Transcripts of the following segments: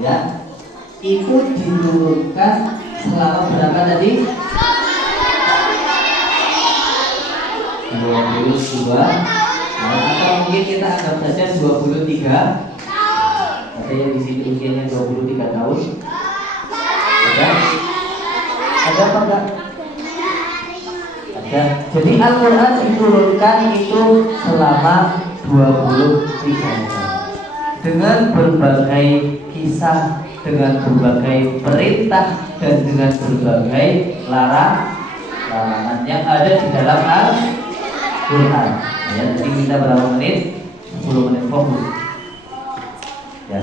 ya, itu diturunkan selama berapa tadi? 22 atau mungkin kita anggap saja 23. Ada yang di situ usianya 23 tahun? Ada? Ada apa enggak? Ada. Jadi Al-Quran diturunkan itu selama 23 tahun dengan berbagai kisah, dengan berbagai perintah, dan dengan berbagai larangan yang ada di dalam Al-Quran. Ya, jadi kita berapa menit? 10 menit fokus. Ya.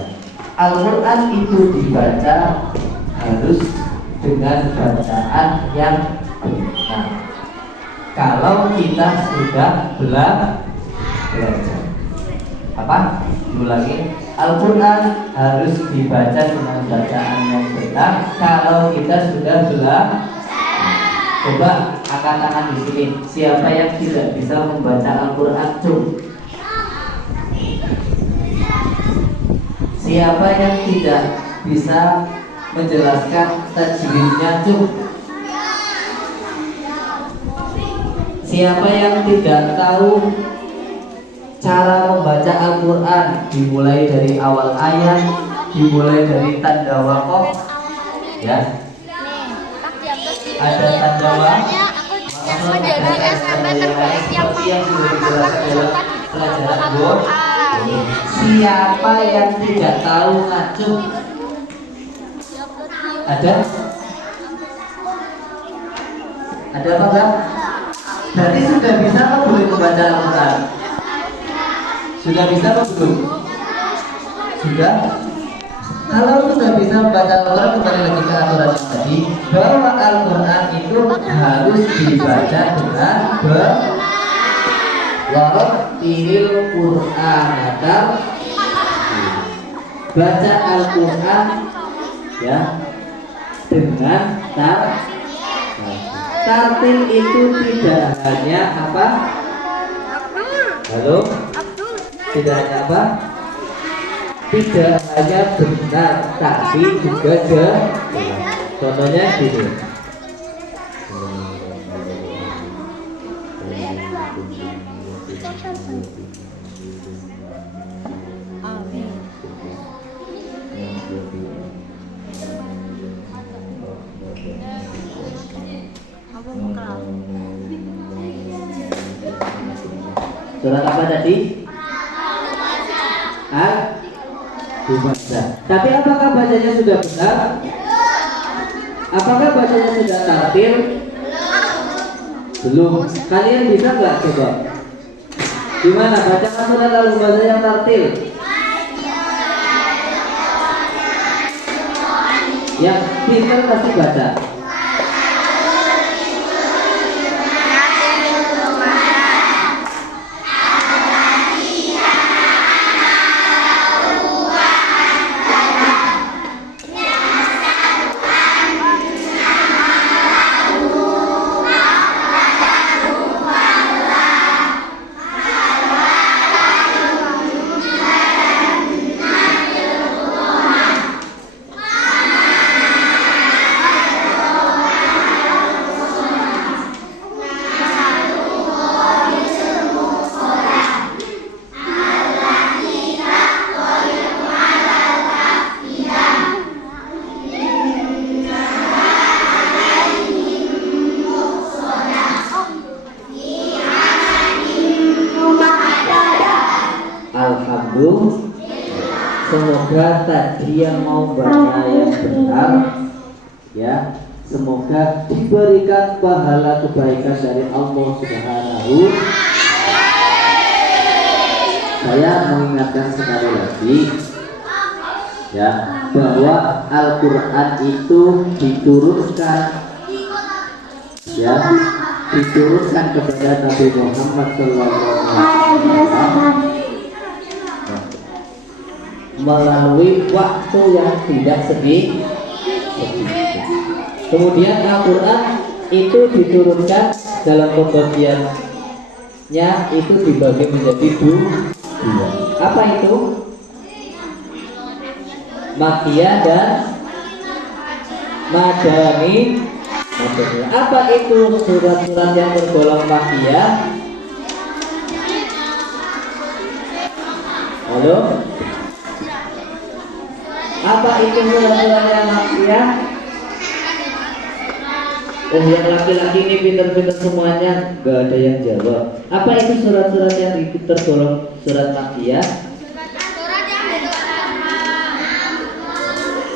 Al-Quran itu dibaca harus dengan bacaan yang benar. Kalau kita sudah belajar apa? Diulangi. Al-Quran harus dibaca dengan bacaan yang benar. Kalau kita sudah belajar. Coba angkat tangan di sini. Siapa yang tidak bisa membaca Al-Quran? Siapa yang tidak bisa menjelaskan tajwidnya? Siapa yang tidak tahu cara membaca Al-Quran, dimulai dari awal ayat, dimulai dari tanda waqaf, ya? Ada tanda waqaf. Siapa yang tidak tahu ngacung? Ada? Ada apa enggak? Berarti sudah bisa apa belum membaca Al-Quran? Sudah bisa apa belum? Sudah? Kalau sudah bisa membaca Al-Quran, kembali lagi ke aturan yang tadi, bahwa Al-Quran itu harus dibaca dengan warattilil Qur'ana. Baca Al-Quran ya dengan tartil itu tidak hanya apa? Halo? Tidak hanya apa? Tidak hanya benar, tapi juga jelas. Contohnya gini. Surat apa tadi? Al-Humaizah. Tapi apakah bacanya sudah benar? Apakah bacanya sudah tartil? Belum. Kalian bisa nggak coba? Gimana bacaan surat Al-Humaizah yang tartil? Yang pintar pasti baca. Semoga tadi yang mau baca yang benar ya, semoga diberikan pahala kebaikan dari Allah Subhanahu. Saya mengingatkan sekali lagi ya, bahwa Al-Quran itu diturunkan ya, diturunkan kepada Nabi Muhammad SAW melalui waktu yang tidak sedikit. Kemudian Al-Quran itu diturunkan dalam pembagiannya itu dibagi menjadi dua. Apa itu? Makkiyah dan Madani. Apa itu surat-surat yang tergolong Makkiyah? Halo? Apa itu surat-surat yang Makkiyah? Oh, yang laki-laki ini pinter-pinter semuanya, gak ada yang jawab. Apa itu surat-surat yang tergolong surat Makkiyah?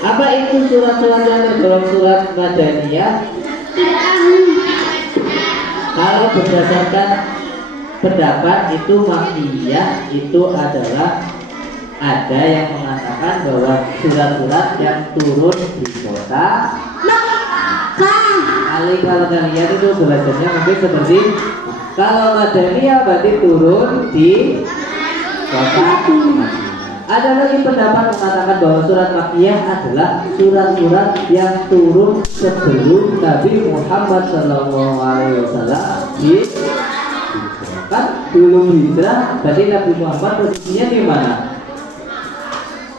Apa itu surat-surat yang tergolong surat Madaniyah? Kalau berdasarkan pendapat itu Makkiyah itu adalah ada yang mengatakan bahwa surat-surat yang turun di kota kalau kalian itu belajarnya mungkin seperti kalau Madaniyah berarti turun di kota. Ada lagi pendapat mengatakan bahwa surat Makkiyah adalah surat-surat yang turun sebelum Nabi Muhammad SAW kan belum hijrah, berarti Nabi Muhammad posisinya di mana?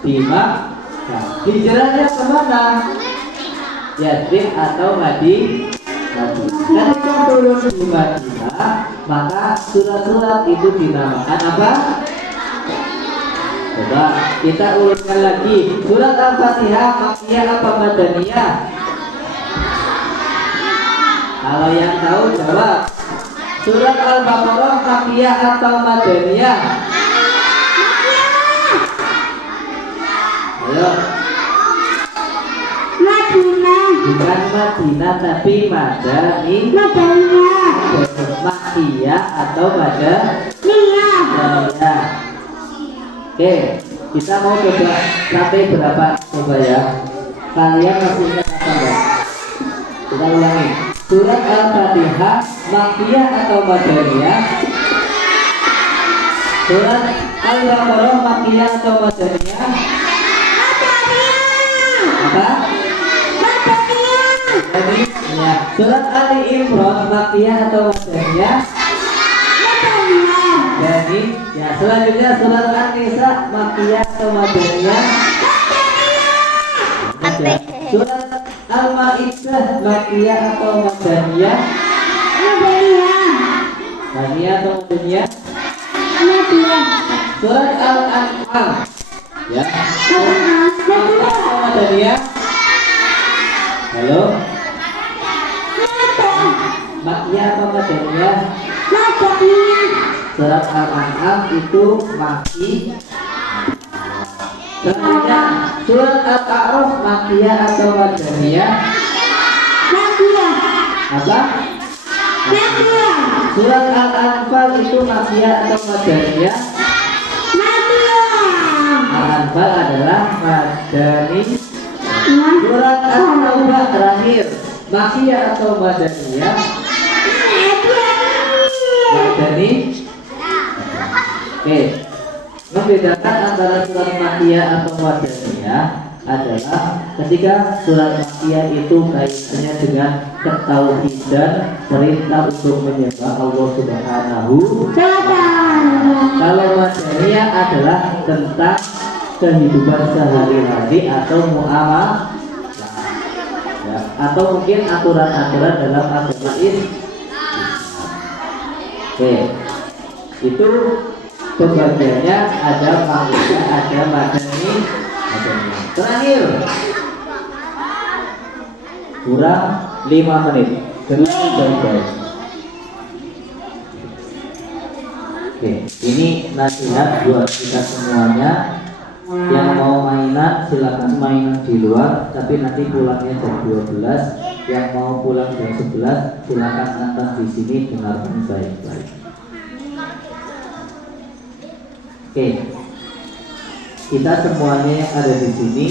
Di Makkah. Hijrahnya kemana? Yathrib atau Madinah. Ketika turun di Madinah, maka surat-surat itu dinamakan apa? Coba kita urutkan lagi. Surat Al-Fatihah Makkiyah apa Madaniyah? Kalau yang tahu jawab. Surat Al-Baqarah Makkiyah atau Madaniyah? Ayo. Bukan Madinah tapi Madaniyah. Makkiyah atau Madaniyah. Oke, kita mau coba sampai berapa? Coba ya. Kalian masih ingat apa enggak? Kita ulangi. Surat Al-Fatihah Makkiyah atau Madaniyah? Surat Al-Baqarah Makkiyah atau Madaniyah? Apa? Jadi, ya. Surat Ali Imran Makkiyah atau Madaniyah? Jadi, ya selanjutnya surat An-Nisa Makkiyah atau Madaniyah? Surat Al-Maidah Makkiyah atau Madaniyah? Madaniyah atau Madaniyah? Surat Al-An'am, ya. Makkiyah atau Madaniyah? Halo? Makkiyah atau Madaniyah? Surat Al-An'am itu Makki. Selanjutnya surat Al-A'raf Makkiyah atau Madaniyah? Apa? Surat Al-Anfal itu Makkiyah atau Madaniyah? Al-Anfal adalah Madani. Surat At-Taubah terakhir Makkiyah atau Madaniyah? Madani. Oke, membedakan antara surat Makkiyah atau Madaniyah adalah ketika surat Makkiyah itu kaitannya dengan ketauhidan, perintah untuk menyembah Allah Subhanahu wa Ta'ala. Kalau Madaniyah adalah tentang kehidupan sehari-hari atau muamalah, ya, atau mungkin aturan-aturan dalam agama Islam. Oke, itu pembagiannya ada Makkiyah, ada Madani. Terakhir, kurang 5 menit. Dengar baik-baik. Oke, ini nasihat buat kita semuanya. Yang mau mainan silakan mainan di luar, tapi nanti pulangnya jam 12. Yang mau pulang jam 11 silakan nonton di sini, dengarkan baik-baik. Oke, kita semuanya yang ada di sini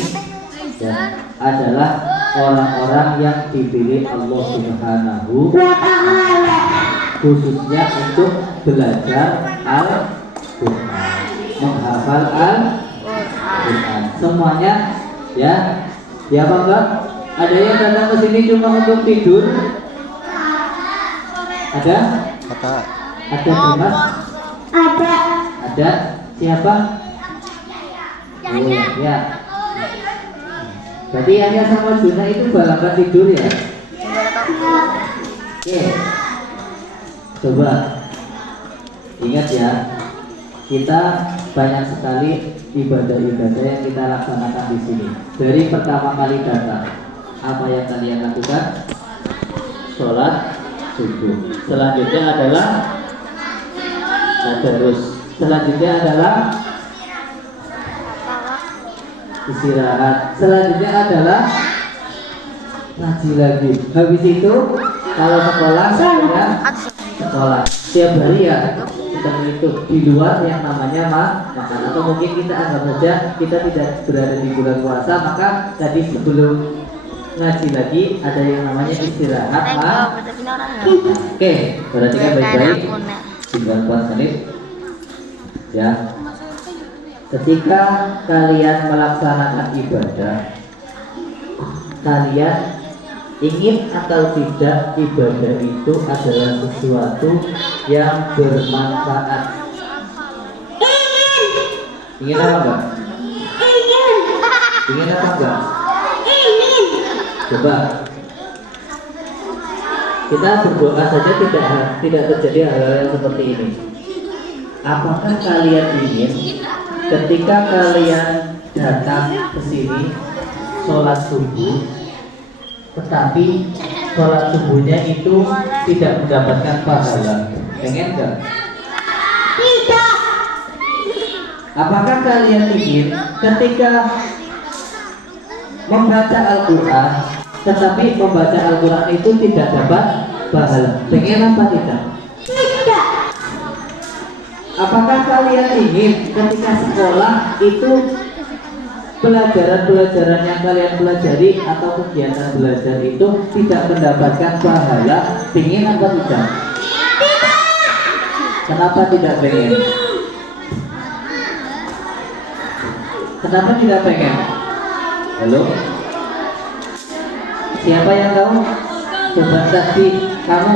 dan adalah orang-orang yang dipilih Allah Subhanahu wa Ta'ala, khususnya untuk belajar Al-Quran, menghafal Al-Quran. Semuanya ya, ya apa enggak? Ada yang datang ke sini cuma untuk tidur? Ada? Ada Dimas? Ada. Siapa? Oh, ya. Berarti Yahya sama Juna itu balapan tidur ya? Oke. Coba ingat ya, kita banyak sekali ibadah-ibadah yang kita laksanakan di sini. Dari pertama kali datang, apa yang kalian lakukan? Sholat subuh. Selanjutnya adalah tadarus. Selanjutnya adalah istirahat. Selanjutnya adalah ngaji lagi. Habis itu kalau sekolah ya sekolah. Tiap hari ya kita itu di luar yang namanya makan. Atau mungkin kita anggap saja kita tidak berada di bulan puasa, maka tadi sebelum ngaji lagi ada yang namanya istirahat. Oke, perhatikan baik-baik. 9 menit ya. Ketika kalian melaksanakan ibadah, kalian ingin atau tidak ibadah itu adalah sesuatu yang bermanfaat. Ingin apa enggak? Ingin apa enggak? Coba kita berdoa saja tidak terjadi hal-hal yang seperti ini. Apakah kalian ingin ketika kalian datang ke sini sholat subuh, tetapi sholat subuhnya itu tidak mendapatkan pahala? Pengen nggak? Tidak. Apakah kalian ingin ketika membaca Al-Quran, tetapi membaca Al-Quran itu tidak dapat pahala? Pengen apa tidak? Tidak. Apakah kalian ingin ketika sekolah itu pelajaran-pelajaran yang kalian pelajari atau kegiatan belajar itu tidak mendapatkan pahala? Pengen apa tidak? Tidak. Kenapa tidak pengen? Kenapa tidak pengen? Halo? Siapa yang tahu? Coba tadi kamu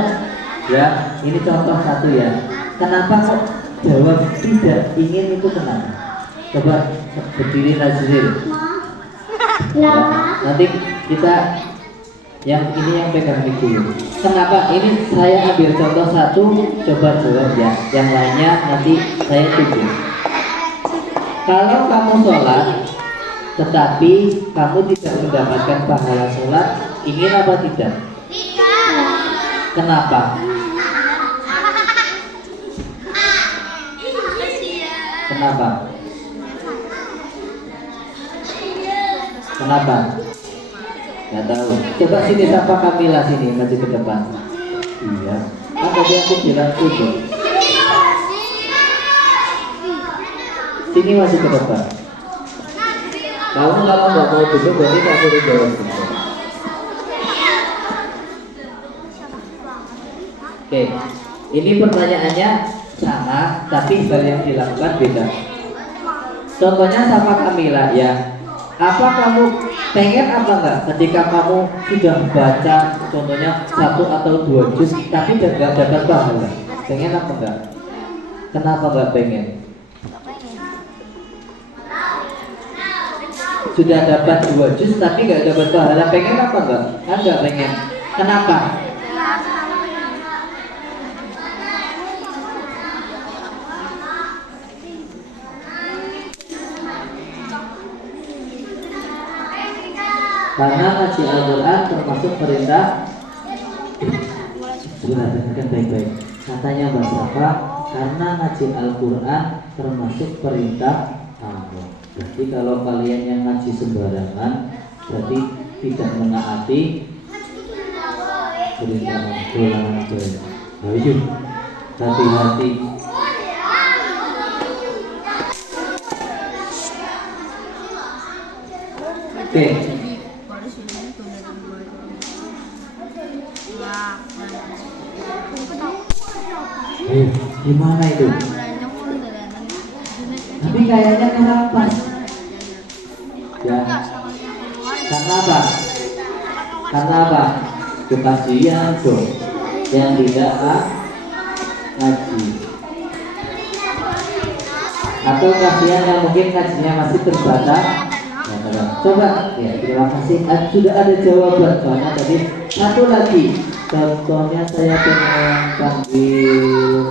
ya, ini contoh satu ya. Kenapa kok jawab tidak ingin itu kenapa? Coba berdiri Nazril ya, nanti kita yang ini yang pegang di dulu. Kenapa? Ini saya ambil contoh satu, coba jawab ya. Yang lainnya nanti saya tunggu. Kalau kamu sholat tetapi kamu tidak mendapatkan pahala sholat, ingin apa tidak? Kenapa? Kenapa? Kenapa? Nggak tahu. Coba sini sapa Kamila sini, maju ke depan. Iya. Apa dia aku bilang duduk? Sini maju ke depan. Kamu kalau nggak mau duduk berarti tak suruh jawab. Oke, ini pertanyaannya sama, tapi hal yang dilakukan beda. Contohnya sama Kamila ya. Apa kamu pengen apa enggak ketika kamu sudah baca contohnya 1 atau 2 juz tapi tidak dapat pahala? Pengen apa enggak? Kenapa enggak pengen? Sudah dapat 2 juz tapi enggak dapat pahala, pengen apa enggak? Kan enggak pengen. Kenapa? Karena ngaji Al-Quran termasuk perintah. Perhatikan baik-baik. Katanya Mbak Safa, karena ngaji Al-Quran termasuk perintah Allah. Berarti kalau kalian yang ngaji sembarangan, berarti tidak menaati perintah Allah. Ayo, hati-hati. Oke. Gimana itu? Tapi kayaknya kurang pas. Ya. Karena apa? Karena apa? Kekasihan dong yang tidak ngaji. Atau kasihan yang mungkin ngajinya masih terbatas. Ya, Coba ya, terima kasih. Sudah ada jawaban soalnya tadi. Satu lagi, contohnya saya pengen panggil.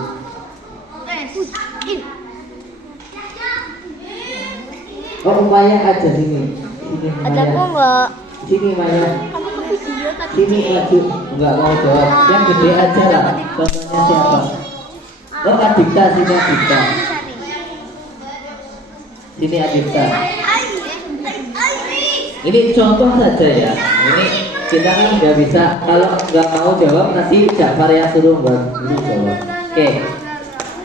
Oh, Maya aja sini. Sini Ada Maya. kok enggak? Sini Maya. Kamu ke video tadi. Sini maju. Enggak mau jawab. Yang gede aja lah. Contohnya siapa? Oh, Adikta, sini Adikta. Sini Adikta. Ini contoh saja ya. Ini kita kan nggak bisa, kalau nggak mau jawab nanti Jafar yang suruh buat jawab. Oke.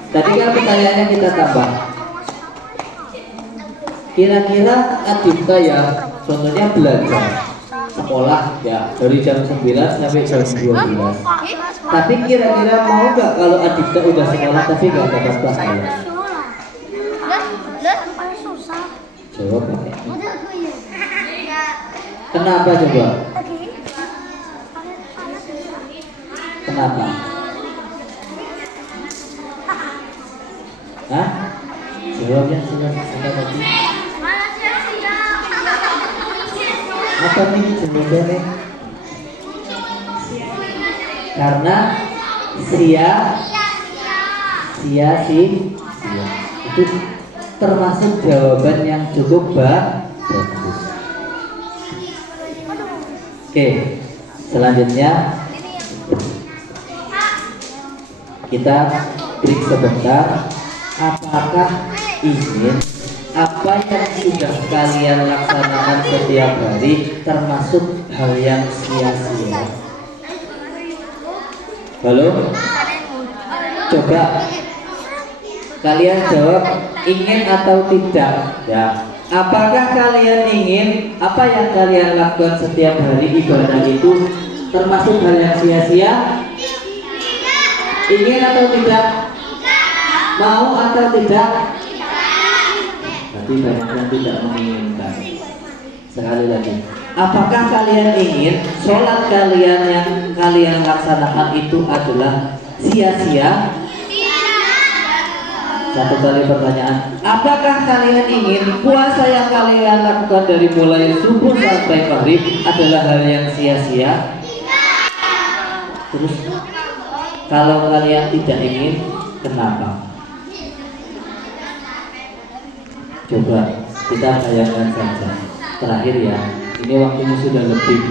Tadi kan pertanyaannya kita tambah. Kira-kira Adikta ya, contohnya belajar sekolah ya dari jam 9 sampai jam 12. Tapi kira-kira mau nggak kalau Adikta udah sekolah tapi nggak dapat kelas? Jawab pakai. Kenapa coba? Kenapa? Hah? Jawabnya sudah apa tadi? Apa nih jawabnya? Karena sia itu termasuk jawaban yang cukup bagus. Oke, selanjutnya kita break sebentar. Apakah ingin apa yang sudah kalian laksanakan setiap hari termasuk hal yang sia-sia? Halo? Coba kalian jawab ingin atau tidak ya. Apakah kalian ingin apa yang kalian lakukan setiap hari ibadah itu termasuk hal yang sia-sia? Ingin atau tidak? Mau atau tidak? Berarti banyak yang tidak menginginkan. Sekali lagi, apakah kalian ingin sholat kalian yang kalian laksanakan itu adalah sia-sia? Satu kali pertanyaan. Apakah kalian ingin puasa yang kalian lakukan dari mulai subuh sampai maghrib adalah hal yang sia-sia? Terus kalau kalian tidak ingin, kenapa? Coba kita bayangkan saja. Terakhir ya, ini waktunya sudah lebih.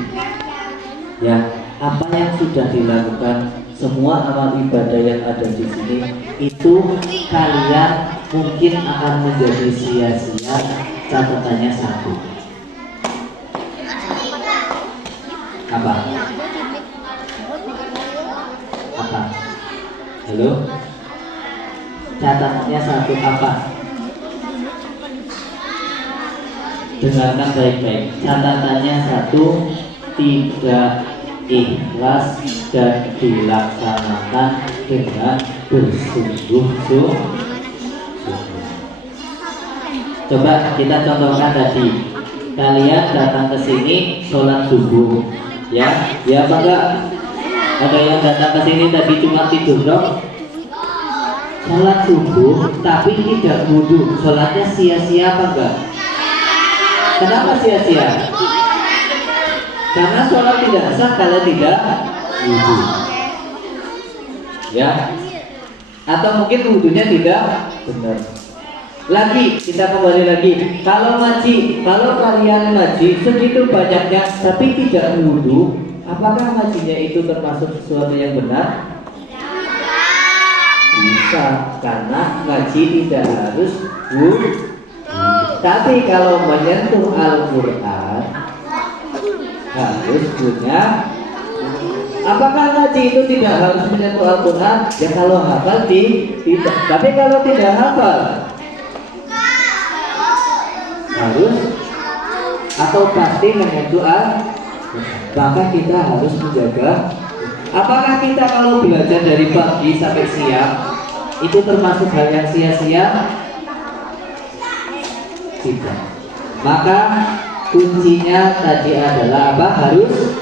Ya, apa yang sudah dilakukan? Semua amal ibadah yang ada di sini itu kalian mungkin akan menjadi sia-sia. Catatannya satu. Apa? Apa? Halo? Catatannya satu apa? Dengarkan baik-baik. Catatannya satu, tidak ikhlas dan dilaksanakan dengan bersungguh-sungguh. Coba kita contohkan tadi. Kalian datang ke sini sholat subuh, ya? Ya apa enggak? Ada yang datang ke sini tadi cuma tidur dong? Sholat subuh tapi tidak wudu. Sholatnya sia-sia apa enggak? Kenapa sia-sia? Karena sholat tidak sah kalau tidak wudu. Ya. Atau mungkin wudunya tidak benar. Lagi, kita kembali lagi. Kalau kalian ngaji segitu banyaknya tapi tidak wudu, apakah ngajinya itu termasuk sesuatu yang benar? Bisa, karena ngaji tidak harus wudu. Tapi kalau menyentuh Al-Quran harus punya. Apakah ngaji itu tidak harus menyentuh Al-Quran? Ya kalau hafal tidak. Tapi kalau tidak hafal harus atau pasti menyentuh Al-Quran. Maka kita harus menjaga. Apakah kita kalau belajar dari pagi sampai siang itu termasuk hal yang sia-sia? Tidak. Maka kuncinya tadi adalah apa? Harus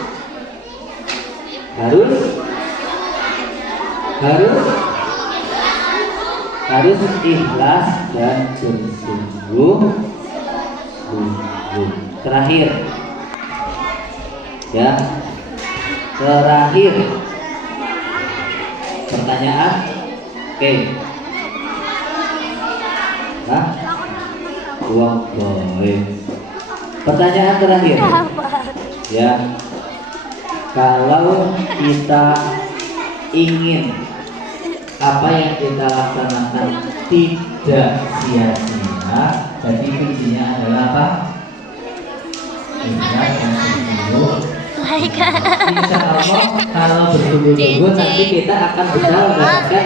ikhlas dan bersungguh-sungguh. Terakhir, ya, terakhir pertanyaan. Oke. Hah? Wah, boy. Pertanyaan terakhir. Ya. Kalau kita ingin apa yang kita laksanakan tidak sia-sia, jadi kuncinya adalah apa? Ingat dan bersungguh. Insya Allah kalau bersungguh-sungguh nanti kita akan bisa mendapatkan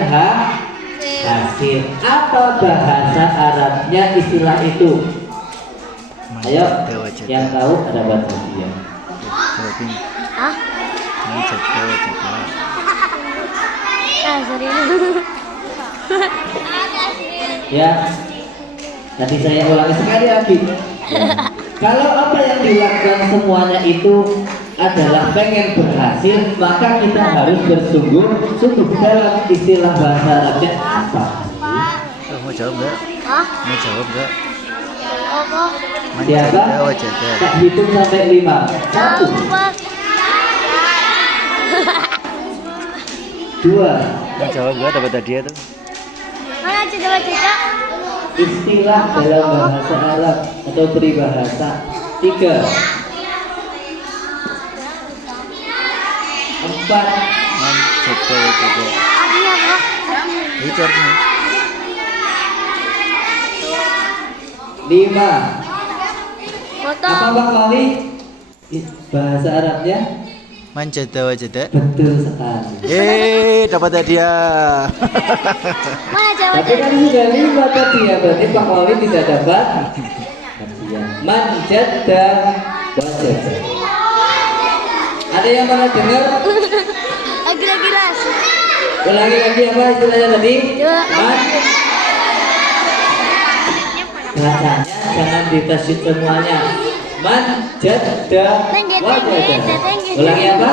hasil. Apa bahasa Arabnya istilah itu? Ayo, yang tahu ada bahasa dia. Ya, tadi saya ulangi sekali lagi. Kalau apa yang dilakukan semuanya itu adalah pengen berhasil, maka kita harus bersungguh-sungguh. Dalam istilah bahasa Arabnya apa? Mau jawab nggak? Mau jawab nggak? Siapa? Tak hitung sampai 5. 1, 2. Mau jawab nggak? Dapat hadiah tuh. Mana coba. Istilah dalam bahasa Arab atau peribahasa. 3, 4. Coba. Artinya apa? Itu artinya. 5. Foto. Apa Pak Wali? Bahasa Arabnya? Manjada wajada. Betul sekali. Dapat hadiah. Mana coba. Tapi kan sudah 5 tadi ya, berarti Pak Wali tidak dapat hadiah. Manjada wajada. Ada yang pernah dengar? Lagi las. Ulangi lagi apa istilahnya tadi? Bacanya jangan ditasjid semuanya. Manjada wajada. Ulangi apa?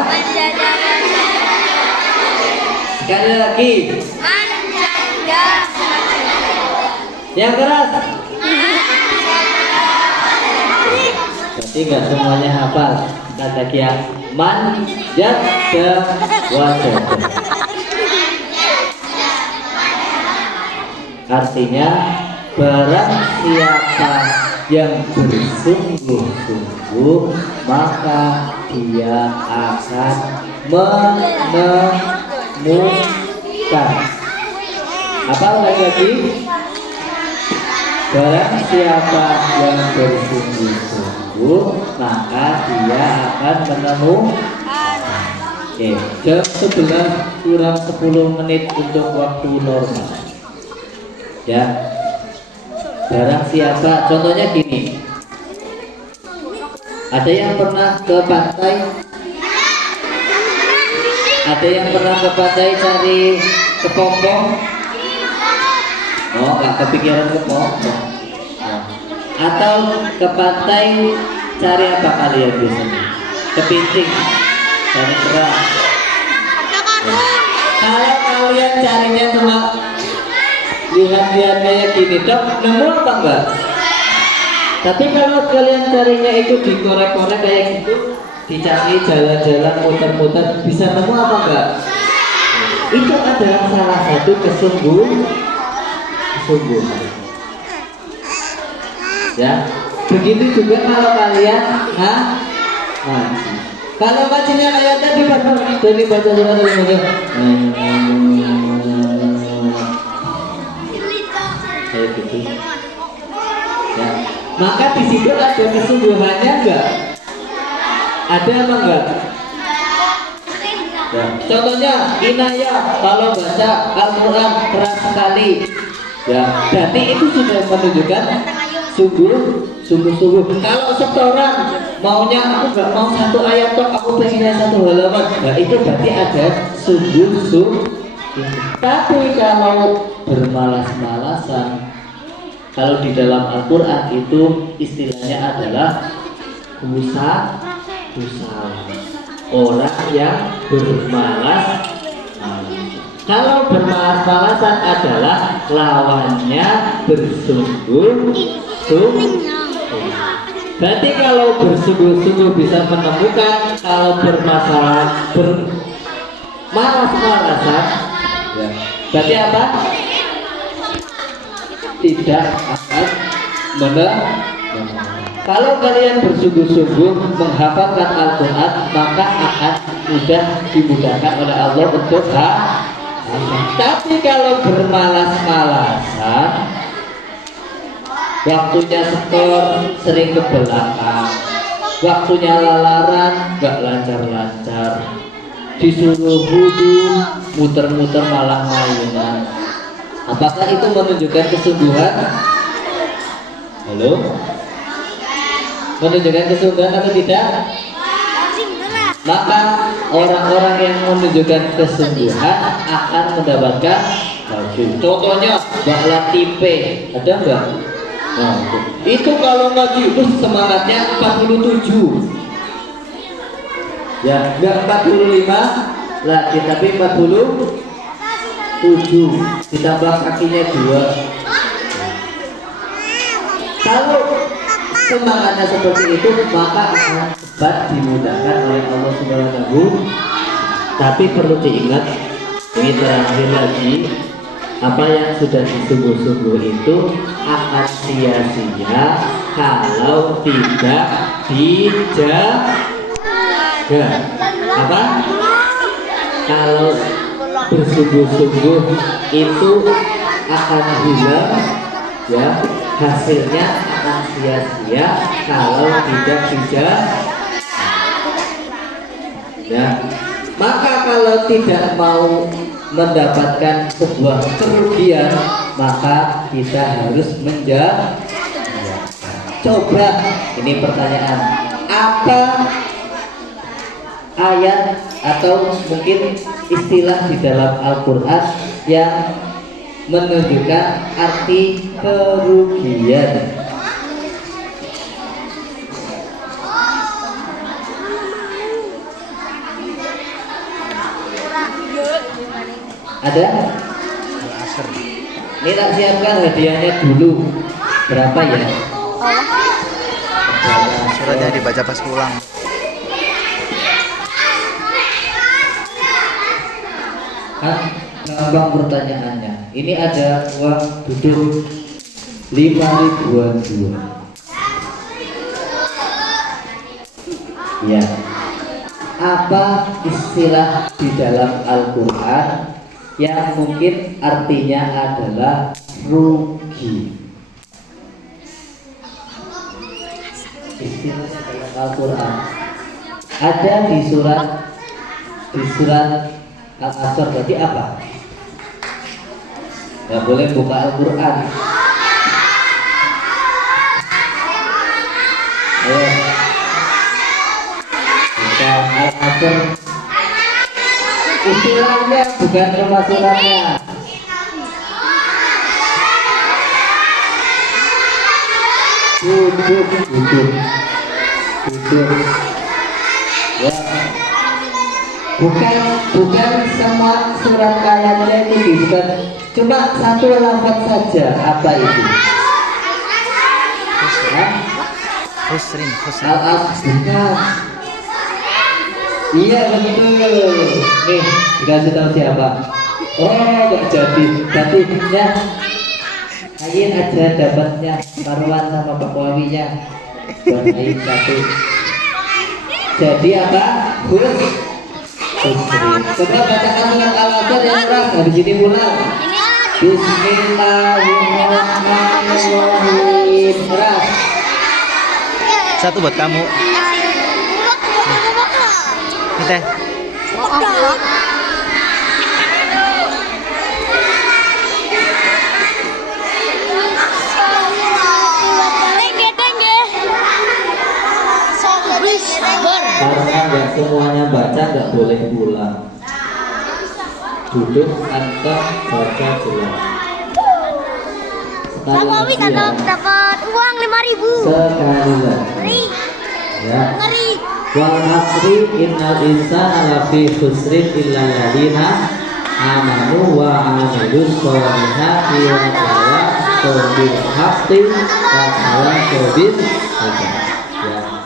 Sekali lagi. Yang keras. Berarti nggak semuanya hafal. Kita lagi yang manjada wajada. Artinya barang siapa yang bersungguh-sungguh maka dia akan menemukan. Apa lagi? Barang siapa yang bersungguh-sungguh maka dia akan menemukan. Oke, jam 11 kurang 10 menit untuk waktu normal. Ya. Barang siapa, contohnya gini. Ada yang pernah ke pantai? Ada yang pernah ke pantai cari kepompong? Oh, nggak kepikiran kepompong. Atau ke pantai cari apa kalian biasanya? Kepiting, cari kerang. Kalau kalian carinya cuma lihat-lihat kayak gini, dok, nemu apa enggak? Tapi kalau kalian carinya itu dikorek-korek kayak gitu, dicari jalan-jalan muter-muter, bisa nemu apa enggak? Itu adalah salah satu kesungguhan. Ya, begitu juga kalau kalian, kalau bacanya kayak tadi dari baca surat Al-Fatihah. Kayak gitu. Ya. Maka di situ ada kesungguhannya enggak? Ada apa enggak? Ya. Contohnya Inayah kalau baca Al-Quran keras sekali. Ya, berarti itu sudah menunjukkan sungguh-sungguh. Kalau setoran maunya aku nggak mau 1 ayat tok, aku pengennya 1 halaman. Nah itu berarti ada sungguh-sungguh. Tapi kalau bermalas-malasan, kalau di dalam Al-Quran itu istilahnya adalah orang yang bermalas. Kalau bermalas-malasan adalah lawannya bersungguh-sungguh. Berarti kalau bersungguh-sungguh bisa menemukan, kalau bermasalah, bermalas-malasan, ya. Berarti apa? Tidak akan kalau kalian bersungguh-sungguh menghafalkan Al-Quran, maka akan mudah dimudahkan oleh Allah untuk tapi kalau bermalas-malasan, waktunya setor sering ke belakang, waktunya lalaran gak lancar-lancar, disuruh wudhu muter-muter malah mainan. Apakah itu menunjukkan kesungguhan? Halo? Menunjukkan kesungguhan atau tidak? Maka orang-orang yang menunjukkan kesungguhan akan mendapatkan baju. Contohnya Mbak Latipe, ada enggak? Nah, itu kalau ngaji itu semangatnya 47. Ya, enggak 45 lagi, tapi 47 ditambah kakinya 2. Kalau semangatnya seperti itu, maka akan cepat dimudahkan oleh Allah Subhanahu. Tapi perlu diingat, ini terakhir lagi, apa yang sudah disungguh-sungguh itu akan sia-sia kalau tidak dijaga. Apa? Kalau bersungguh-sungguh itu akan hilang, ya, hasilnya akan sia-sia kalau tidak dijaga. Ya, maka kalau tidak mau mendapatkan sebuah kerugian, maka kita harus menjaga. Coba, ini pertanyaan, apa ayat atau mungkin istilah di dalam Al-Quran yang menunjukkan arti kerugian? Ada? Ini tak siapkan hadiahnya dulu. Berapa ya? Suratnya dibaca pas pulang. Gampang pertanyaannya. Ini ada uang duduk 5 ribuan dua. Ya. Apa istilah di dalam Al-Quran yang mungkin artinya adalah rugi? Istilah di dalam Al-Quran ada di surat Al-Asr. Berarti apa? Gak boleh buka Al-Quran. Ayo. Buka Al-Asr. Istilahnya bukan rumah suratnya. Duduk. Ya. Bukan semua surat ayatnya itu, bukan cuma satu lafaz saja. Apa itu? Husrin. Al-Asr. Iya betul. Nih dikasih tahu siapa? Oh gak jadi. Tapi ya Ayin aja dapatnya Marwan sama Pak Wawinya. Buat Ayin satu. Jadi apa? Husrin. Coba bacakan dengan Al-Asr yang keras. Habis ini pulang. Bismillahirrahmanirrahim. Keras. Satu buat kamu. Ini teh. Karena nggak semuanya baca, nggak boleh pulang. Duduk atau baca jelas. Sekali lagi ya. Dapat uang 5.000. Sekali lagi. Ya. Wal asri innal insana lafi khusrin illa alladziina amanu wa 'amilus sholihati wa tawassaw bil haqqi wa tawassaw bis sabr.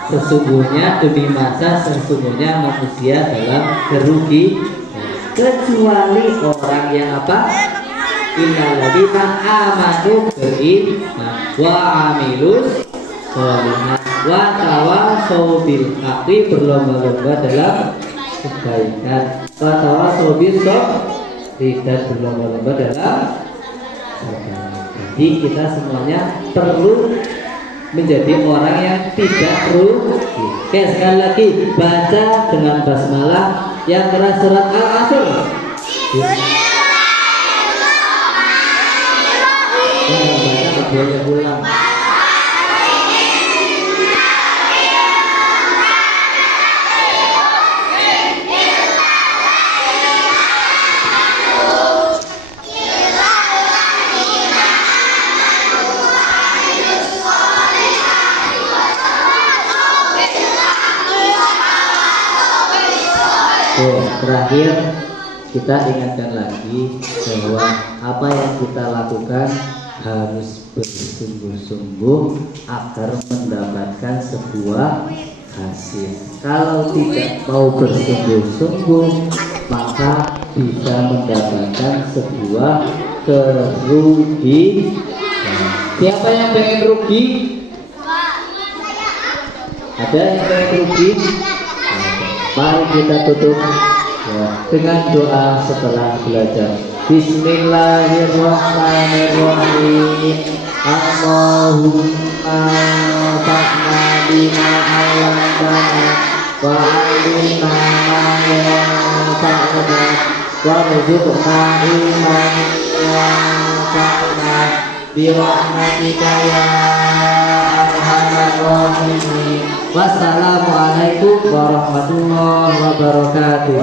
Sesungguhnya demi masa sesungguhnya manusia dalam kerugian, kecuali orang yang apa? Innalladzina amanu beriman wa amilus sholihat wa tawasau bil haqqi, berlomba-lomba dalam kebaikan, wa tawasau bis sabri, dan berlomba-lomba dalam sabar. Jadi kita semuanya perlu menjadi orang yang tidak rugi. Oke, sekali lagi baca dengan basmalah yang keras surat Al-Asr. Baca boleh pulang. Terakhir kita ingatkan lagi bahwa apa yang kita lakukan harus bersungguh-sungguh agar mendapatkan sebuah hasil. Kalau tidak mau bersungguh-sungguh maka bisa mendapatkan sebuah kerugian. Siapa yang pengen rugi? Ada yang pengen rugi? Mari kita tutup ya, dengan doa setelah belajar. Bismillahirrahmanirrahim. Allahumma fa'na bima 'allamtana wa 'allimna ma yanfa'una warzuqna ilman yanfa'una bi rahmatika ya arhamar rahimin. Wassalamualaikum warahmatullahi wabarakatuh.